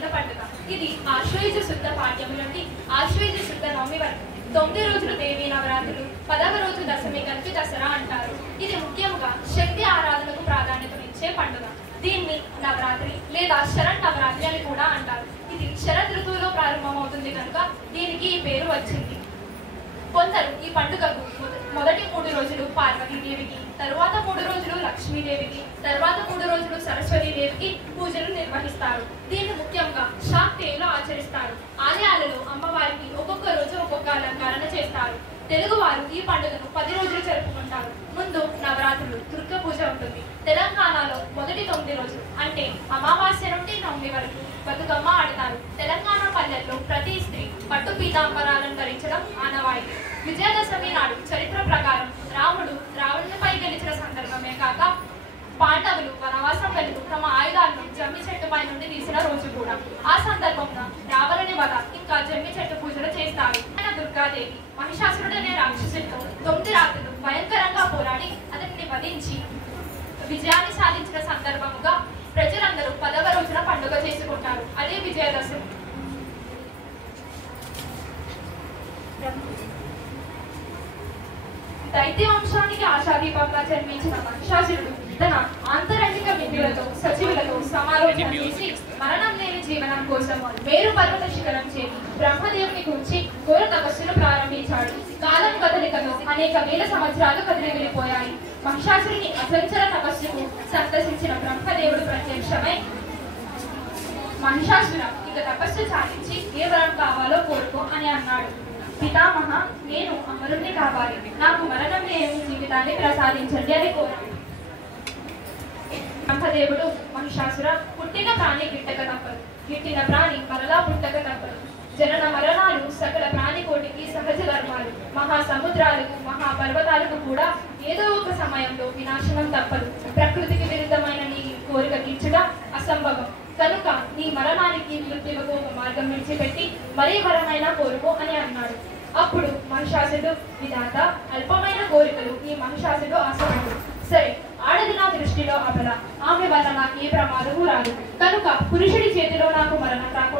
ప్రధానమైన పండుగ. ఇది ఆశ్వయుజ శుద్ధ పాఠ్యము నుండి ఆశ్వయుజ శుద్ధ నవమి వరకు 9 రోజులు దేవీ నవరాత్రులు, 10వ రోజు దశమి కలిపి దసరా అంటారు. ఇది ముఖ్యంగా శక్తి ఆరాధనకు ప్రాధాన్యతనిచ్చే పండుగ. దీన్ని నవరాత్రి లేదా శరణ్ నవరాత్రి అని కూడా అంటారు. ఇది శరద్ ఋతువులో ప్రారంభమవుతుంది కనుక దీనికి ఈ పేరు వచ్చింది. కొందరు ఈ పండుగకు మొదటి 3 రోజులు పార్వతీదేవికి, తరువాత 3 రోజులు లక్ష్మీదేవికి, తరువాత 3 రోజులు సరస్వతీదేవికి పూజలు నిర్వహిస్తారు. దీన్ని ముఖ్యంగా శాక్తేయులు ఆచరిస్తారు. ఆలయాలలో అమ్మవారికి ఒక్కొక్క రోజు ఒక్కొక్క అలంకరణ చేస్తారు. తెలుగువారు ఈ పండుగను 10 రోజులు జరుపుకుంటారు. ముందు నవరాత్రులు, దుర్గ పూజ ఉంటుంది. తెలంగాణలో మొదటి 9 రోజులు అంటే అమావాస్య నుండి నవమి వరకు బతుకమ్మ ఆడతారు. తెలంగాణ పల్లెల్లో ప్రతి స్త్రీ పట్టు పీతాంబరాలను ధరించడం ఆనవాయితీ. విజయదశమి నాడు చరిత్ర ప్రకారం రాముడు రావణునిపై గెలిచిన సందర్భమే కాక పాండవులు వనవాసం వెళుతూ తమ ఆయుధాలను జమ్మి చెట్టుపై నుండి తీసిన రోజు కూడా. ఆ సందర్భంగా రావణుని వధ ఇంకా జమ్మి చెట్టు పూజలు చేస్తారు. దుర్గాదేవి మహిషాసురుడనే రాక్షసుడితో 9 రాత్రులు భయంకరంగా పోరాడి అతన్ని వధించి విజయాన్ని సాధించిన సందర్భముగా ప్రజలందరూ 10వ రోజున పండుగ చేసుకుంటారు. అదే విజయదశమి. దైత్య వంశానికి ఆశాదీపంగా జన్మించిన మహిషాసురుడు తన ఆంతరంగిక విద్యులతో సచివులతో సమాలోచన చేసి మరణం లేని జీవనం కోసం మేరు పర్వత శిఖరం చేరి బ్రహ్మదేవుని గురించి ఘోర తపస్సును ప్రారంభించాడు. కాలం కదలికతో అనేక వేల సంవత్సరాలు కదిలి వెళ్ళిపోయాయి. మహిషాసురుని అసంచల తపస్సుకు సందర్శించిన బ్రహ్మదేవుడు ప్రత్యక్షమై, మహిషాసుర ఇక తపస్సు సాధించి ఏ వరం కావాలో కోరుకో అని అన్నాడు. పితామహ, నేను అమరుణ్ణి కావాలి, నాకు మరణం లేని జీవితాన్ని ప్రసాదించండి అని కోరాడు. బ్రహ్మదేవుడు మహిషాసుర, పుట్టిన ప్రాణి గిట్టక తప్పదు, గిట్టిన ప్రాణి మరలా పుట్టక తప్పదు. జనన మరణాలు సకల ప్రాణికోటికి సహజ ధర్మాలు. మహాసముద్రాలకు మహాపర్వతాలకు కూడా ఏదో ఒక సమయంలో వినాశనం తప్పదు. ప్రకృతికి విరుద్ధమైన నీ కోరిక తీర్చుట అసంభవం కనుక నీ మరణానికి మృత్యువుకు ఒక మార్గం విడిచిపెట్టి మరీ వరమైన కోరుకో అని అన్నాడు. అప్పుడు మహిషాసుడు, విధాత, అల్పమైన కోరికలు ఈ మహిషాసుడు ఆశపడు. సరే, ఆడది నా దృష్టిలో అబల, ఆమె వల్ల నాకు ఏ ప్రమాదము రాదు కనుక పురుషుడి చేతిలో నాకు మరణం రాకుండా